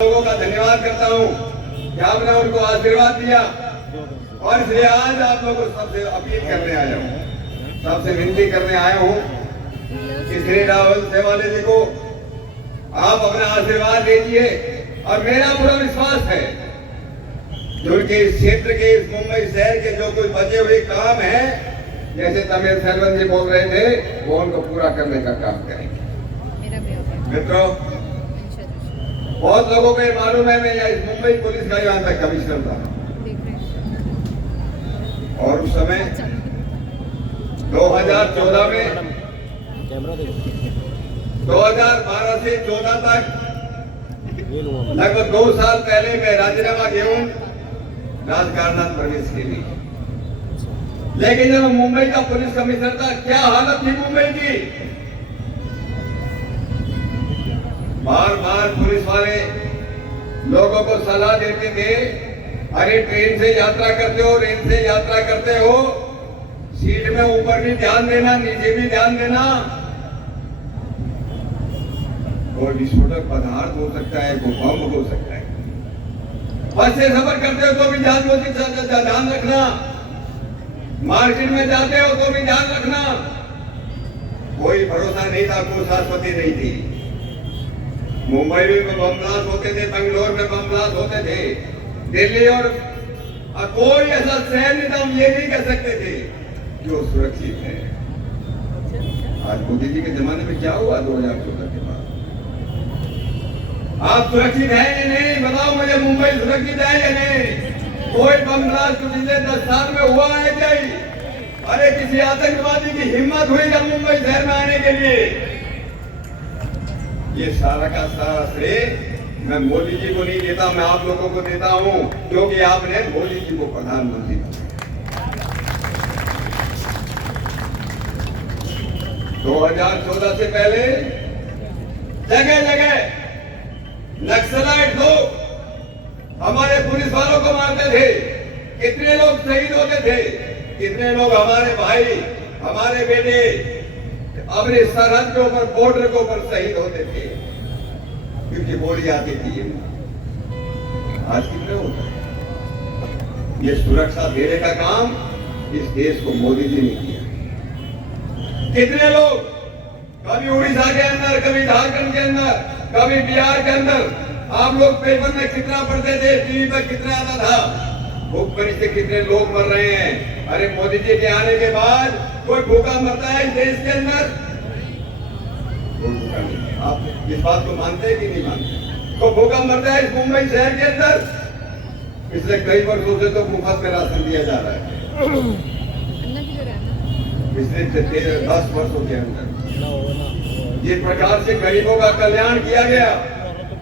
लोगों का धन्यवाद करता हूँ कि आपने उनको आशीर्वाद दिया और इसलिए आज आप लोगों को सबसे अपील करने आया हूँ, सबसे विनती करने आया हूँ कि श्री राहुल सेवाले जी को आप अपना आशीर्वाद दीजिए। और मेरा पूरा विश्वास है जो कि इस क्षेत्र के, इस मुंबई शहर के जो कुछ बचे हुए काम है, जैसे तमिल सरवन जी बोल रहे थे, वो उनको पूरा करने का काम करेंगे। मित्रों, बहुत लोगों को ये मालूम है, मैं इस मुंबई पुलिस का यहाँ तक कमिश्नर था और उस समय 2014 में 2012 से 14 तक लगभग 2 साल पहले मैं राजीनामा घेऊन राजकारणात प्रवेश केली। लेकिन जब मुंबई का पुलिस कमिश्नर था, क्या हालत थी मुंबई की। बार बार पुलिस वाले लोगों को सलाह देते थे, अरे ट्रेन से यात्रा करते हो, रेल से यात्रा करते हो, सीट में ऊपर भी ध्यान देना, नीचे भी ध्यान देना। कोई विस्फोटक पदार्थ हो सकता है, कोई बम हो सकता है। बस से सफर करते हो तो भी ध्यान रखना, मार्केट में जाते हो तो भी ध्यान रखना। कोई भरोसा नहीं था, कोई शाश्वती नहीं थी। मुंबई में बम ब्लास्ट होते थे, बेंगलोर में बम ब्लास्ट होते थे, दिल्ली और कोई ऐसा शहर नहीं था, हम ये नहीं कह सकते थे जो सुरक्षित है। आज मोदी जी के जमाने में क्या हुआ 2014 के बाद? आप सुरक्षित हैं या नहीं? बताओ मुझे, मुंबई सुरक्षित है या नहीं? कोई बम ब्लास्ट पिछले 10 साल में हुआ है क्या? अरे किसी आतंकवादी की हिम्मत हुई क्या मुंबई शहर में आने के लिए? ये सारा का सारा श्रेय मैं मोदी जी को नहीं देता, मैं आप लोगों को देता हूं, क्योंकि आपने मोदी जी को प्रधानमंत्री बनाया। 2014 से पहले जगह जगह नक्सलाइट लोग हमारे पुलिस वालों को मारते थे। कितने लोग शहीद होते थे, कितने लोग हमारे भाई, हमारे बेटे अपने सरहद के ऊपर, बॉर्डर के ऊपर शहीद होते थे क्योंकि गोली आती थी। आज कितने होता है? ये सुरक्षा देने का काम इस देश को मोदी जी ने किया। कितने लोग कभी उड़ीसा के अंदर, कभी झारखंड के अंदर, कभी बिहार के अंदर, आप लोग पेपर में कितना पढ़ते थे, टीवी पर कितना आता था, भूखमरी से कितने लोग मर रहे हैं। अरे मोदी जी के आने के बाद कोई भूखा मरता है इस देश के अंदर? आप इस बात को मानते हैं कि नहीं मानते? तो भूखा मरता है इस मुंबई शहर के अंदर? पिछले कई वर्षों से तो मुफ्त में राशन दिया जा रहा है। पिछले 10 वर्षों के अंदर जिस प्रकार से गरीबों का कल्याण किया गया,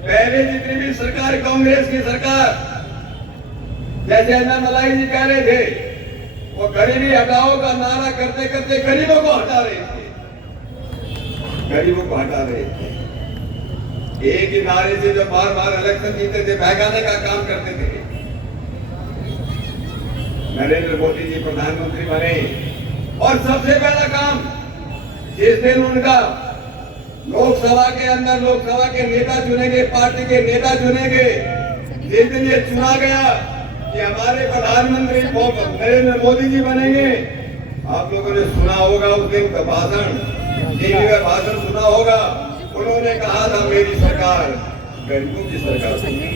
पहले जितनी भी सरकार, कांग्रेस की सरकार, जैसे मलाई जी कह रहे थे, वो गरीबी हटाओ का नारा करते करते गरीबों को हटा रहे थे, गरीबों को हटा रहे थे। एक ही नारे से जो बार बार इलेक्शन जीते थे, भगाने का काम करते थे। नरेंद्र मोदी जी प्रधानमंत्री बने और सबसे पहला काम जिस दिन उनका लोकसभा के अंदर, लोकसभा के नेता चुनेंगे, पार्टी के नेता चुनेंगे, जिस दिन ये चुना गया कि हमारे प्रधानमंत्री नरेंद्र मोदी जी बनेंगे, आप लोगों ने सुना होगा उस दिन का भाषण, टीवी में भाषण सुना होगा। उन्होंने कहा था, मेरी सरकार गरीबों की सरकार होगी,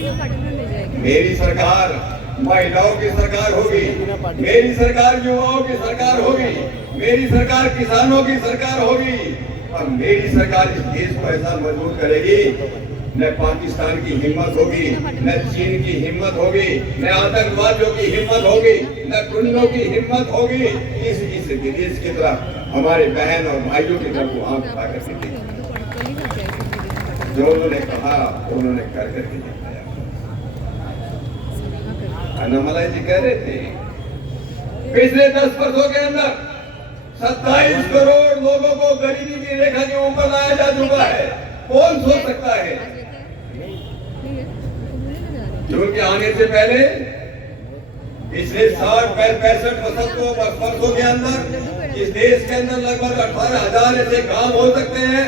मेरी सरकार महिलाओं की सरकार होगी, मेरी सरकार युवाओं की सरकार होगी, मेरी सरकार किसानों की सरकार होगी, और मेरी सरकार इस देश को ऐसा मजबूत करेगी, न पाकिस्तान की हिम्मत होगी, न चीन की हिम्मत होगी, न आतंकवादियों की हिम्मत होगी, न गुंडों की हिम्मत होगी। इस देश की तरफ हमारे बहन और भाइयों की तरफ वो आंख उठा करके देखी। जो उन्होंने कहा उन्होंने कर करके दिखाया। अन्नामलाई जी कह रहे थे, पिछले 10 वर्षों के अंदर 27 करोड़ लोगों को गरीबी की रेखा के ऊपर लाया जा चुका है। कौन सोच सकता है? जून के आने से पहले पिछले 60-65 वर्षों के अंदर इस देश के अंदर लगभग 18,000 ऐसे काम हो सकते हैं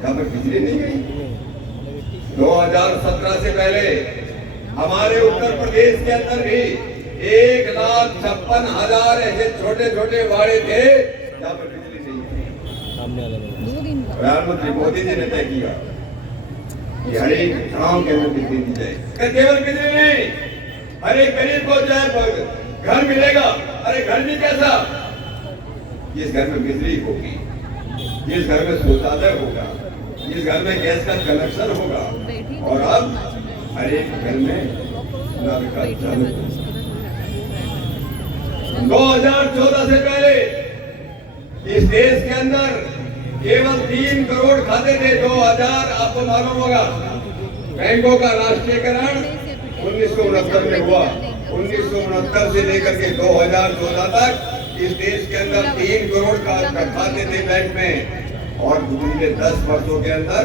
जहां पर बिजली नहीं गई। 2017 से पहले हमारे उत्तर प्रदेश के अंदर भी 1,56,000 ऐसे छोटे छोटे वाड़े थे जहाँ पर बिजली नहीं थी। प्रधानमंत्री मोदी जी ने तय किया कि हर एक गांव के अंदर बिजली दी जाए। केवल बिजली नहीं, हर एक गरीब को चाहे घर मिलेगा। अरे घर भी कैसा, जिस घर में बिजली होगी, जिस घर में शौचालय होगा, जिस घर में गैस का कनेक्शन होगा, और अब हर एक घर में नल का जल। 2014 से पहले इस देश के अंदर केवल 3 करोड़ खाते थे। 2000 आपको मालूम होगा बैंकों का राष्ट्रीयकरण 1969 में हुआ। 1969 से लेकर के 2014 तक इस देश के अंदर 3 करोड़ का खाते थे बैंक में, और पिछले 10 वर्षों के अंदर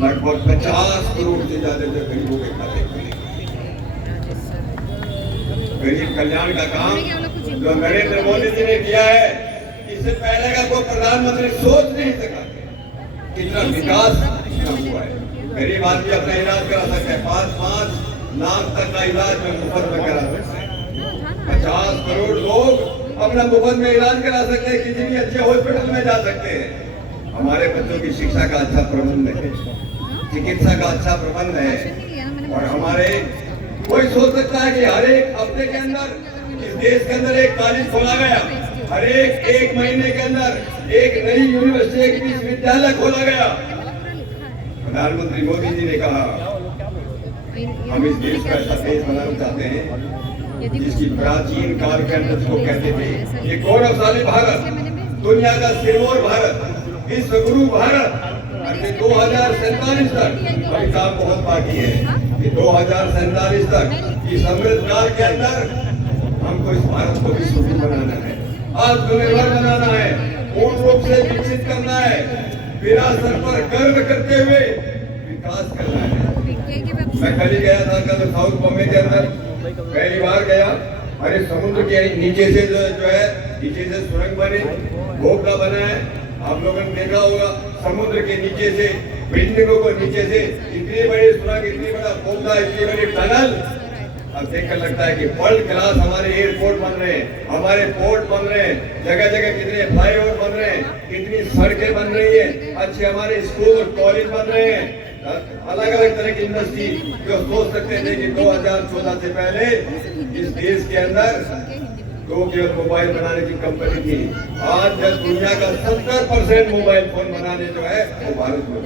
लगभग 50 करोड़ से ज्यादा गरीबों के खाते खुले। गरीब कल्याण का काम जो नरेंद्र मोदी जी ने किया है, इससे पहले का कोई प्रधानमंत्री सोच नहीं सका कितना विकास हुआ है। गरीब आदमी अपना इलाज करा सकते हैं, 5-5 लाख तक का इलाज में मुफ्त में करा सकते हैं। 50 करोड़ लोग अपना मुफ्त में इलाज करा सकते हैं, किसी भी अच्छे हॉस्पिटल में जा सकते हैं। हमारे बच्चों की शिक्षा का अच्छा प्रबंध है, चिकित्सा का अच्छा प्रबंध है। और हमारे कोई सोच सकता है कि हर एक हफ्ते के अंदर इस देश के अंदर एक कॉलेज खोला गया, हर एक महीने के अंदर एक नई यूनिवर्सिटी, एक विश्वविद्यालय खोला गया। प्रधानमंत्री मोदी जी ने कहा हम इस देश का ऐसा देश बनाना चाहते हैं जिसकी प्राचीन काल के अंदर को कहते थे ये गौरवशाली भारत, दुनिया का सिरमौर भारत, विश्व गुरु भारत। 2047 तक अभी काम बहुत बाकी है कि 2047 तक इस अमृत काल के अंदर हमको इस भारत को विश्व गुरु बनाना है, आत्मनिर्भर बनाना है, पूर्ण रूप से विकसित करना है, बिना सर पर गर्व करते हुए विकास करना है। मैं कल ही गया था, कल साउथ बॉम्बे के अंदर पहली बार गया। अरे समुद्र के नीचे से जो है नीचे से सुरंग बने, घोपला बना है, आप लोगों ने देखा होगा। समुद्र के नीचे से बिल्डिंगों को नीचे से इतनी बड़ी सुरंग, इतनी बड़ा घोपला, इतनी बड़ी टनल। अब देखकर लगता है कि वर्ल्ड क्लास हमारे एयरपोर्ट बन रहे हैं, हमारे पोर्ट बन रहे हैं, जगह जगह कितने फ्लाईओवर बन रहे हैं, कितनी सड़कें बन रही है, अच्छे हमारे स्कूल और कॉलेज बन रहे हैं, अलग अलग तरह की इंडस्ट्री। जो सोच सकते थे कि 2014 से पहले इस देश के अंदर तो केवल मोबाइल बनाने की कंपनी थी, आज जब दुनिया का 70% मोबाइल फोन बनाने जो है वो भारत में।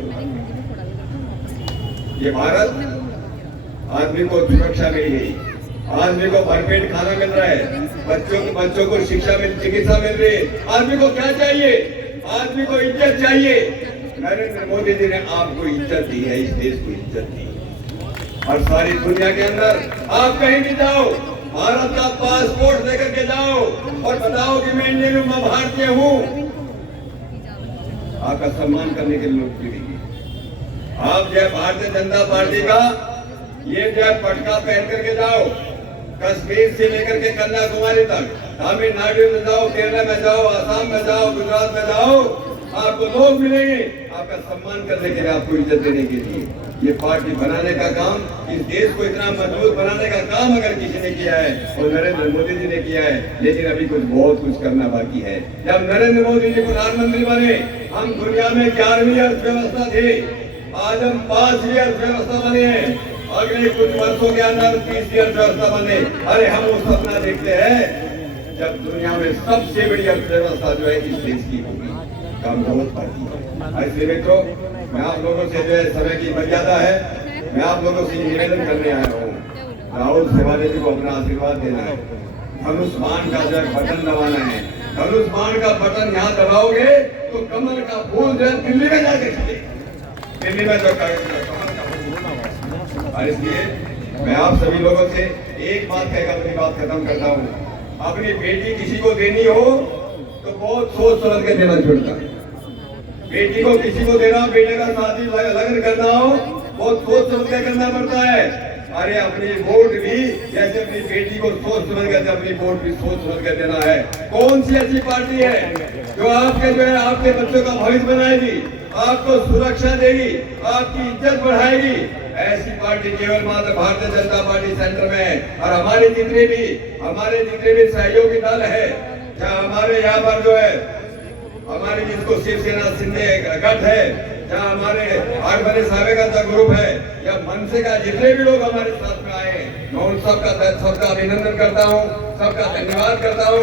ये भारत आदमी को सुरक्षा मिल गई, आदमी को भरपेट खाना मिल रहा है, बच्चों को शिक्षा मिल, चिकित्सा मिल रही है। आदमी को क्या चाहिए? आदमी को इज्जत चाहिए। नरेंद्र मोदी जी ने आपको इज्जत दी है, इस देश को इज्जत दी। और सारी दुनिया के अंदर आप कहीं भी जाओ, भारत का पासपोर्ट लेकर के जाओ और बताओ कि मैं इंडियन हूं, मैं भारतीय हूं, आपका सम्मान करने के लोग मिलेंगे। आप जो भारतीय जनता पार्टी का ये जो पटका पहन करके जाओ, कश्मीर से लेकर के कन्याकुमारी तक, तमिलनाडु में जाओ, केरल में जाओ, आसाम में जाओ, गुजरात में जाओ, आपको लोग मिलेंगे आपका सम्मान करने के लिए, आपको इज्जत देने के लिए। ये पार्टी बनाने का काम, इस देश को इतना मजबूत बनाने का काम अगर किसी ने किया है वो नरेंद्र मोदी जी ने किया है। लेकिन अभी बहुत कुछ करना बाकी है। जब नरेंद्र मोदी जी प्रधानमंत्री बने, हम दुनिया में 11वीं अर्थव्यवस्था थे, आज हम 5वीं अर्थव्यवस्था बने हैं। अगले कुछ वर्षों के अंदर 30वीं अर्थव्यवस्था बने। अरे हम वो सपना देखते हैं जब दुनिया में सबसे बड़ी अर्थव्यवस्था जो है इस देश की होगी। काम बहुत बाकी है। इसलिए मित्रों, मैं आप लोगों से जो है समय की मर्यादा है, मैं आप लोगों से निवेदन करने आया हूँ, राहुल सेवाले जी को अपना आशीर्वाद देना है। धनुष बाण का जो है बटन दबाना है। धनुष बाण का बटन यहाँ दबाओगे तो कमल का फूल जो है दिल्ली में जाके खिलेगा। दिल्ली में जो कमल का फूल। और इसलिए मैं आप सभी लोगों से एक बात कहकर अपनी बात खत्म करता हूँ। अपनी बेटी किसी को देनी हो तो बहुत सोच समझ के देना छोड़ता है। बेटी को किसी को देना, बेटे का शादी लगन करना हो बहुत सोच समझ के करना पड़ता है। अरे अपनी वोट भी जैसे अपनी बेटी को सोच समझ कर, अपनी वोट भी सोच समझ कर देना है। कौन सी ऐसी पार्टी है जो आपके जो है आपके बच्चों का भविष्य बनाएगी, आपको सुरक्षा देगी, आपकी इज्जत बढ़ाएगी, ऐसी पार्टी केवल मात्र भारतीय जनता पार्टी सेंटर में है। और हमारे जितने भी सहयोगी दल है, जहाँ हमारे यहाँ पर जो है हमारे जिसको शिवसेना शिंदे गठ है, जहाँ हमारे आठवले साहब का ग्रुप है, या मनसे का जितने भी लोग हमारे साथ में आए हैं, मैं उन सबका अभिनंदन करता हूँ, सबका धन्यवाद करता हूँ।